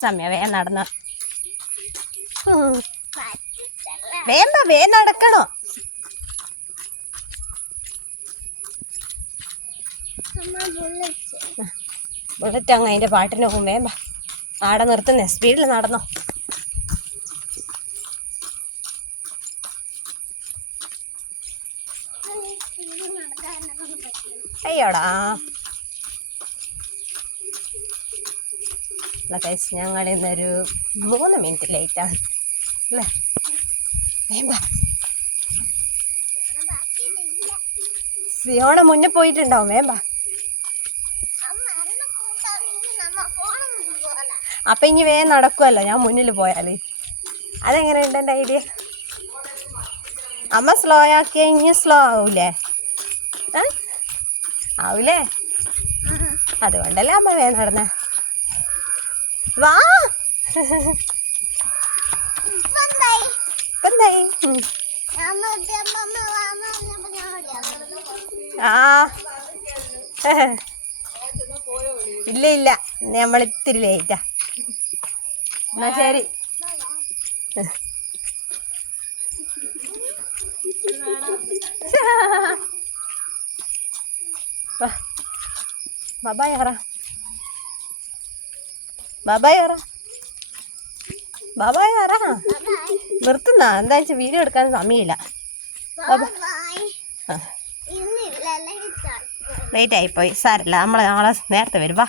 സമയ വേ നടന്ന. വേണ്ട വേ നടക്കണോ? ബുള്ളറ്റ് അങ്ങ് അതിന്റെ പാട്ടിന് പോകും വേമ്പ ആടെ നിർത്തുന്നേ സ്പീഡിൽ നടന്നോ. അയ്യോടാ. കഴിച്ച് ഞങ്ങൾ ഇന്നൊരു മൂന്ന് മിനിറ്റ് ലേറ്റാണ് അല്ലേ? സിയോടെ മുന്നേ പോയിട്ടുണ്ടാവും. വേമ്പ അപ്പൊ ഇനി വേ നടക്കുമല്ലോ ഞാൻ മുന്നിൽ പോയാൽ. അതെങ്ങനെയുണ്ട് എന്റെ ഐഡിയ? അമ്മ സ്ലോ ആക്കിയ ഇനി സ്ലോ ആവൂലേ? ആവൂലേ? അതുകൊണ്ടല്ലേ അമ്മ വേ നടന്ന. വാ. എന്തായി. ആ. ഇല്ല ഇല്ല. നമ്മൾ ഇത്തിരി ലേറ്റാ എന്നാ ശരി. ബാബായ് ഹറ. ബാബായ് പറ ബാബായ് പറ നിർത്തുന്ന. എന്താ വെച്ചാൽ വീഡിയോ എടുക്കാൻ സമയമില്ല. ലേറ്റ് ആയിപ്പോയി. സാരല്ല നമ്മൾ നാളെ നേരത്തെ വരും. വാ.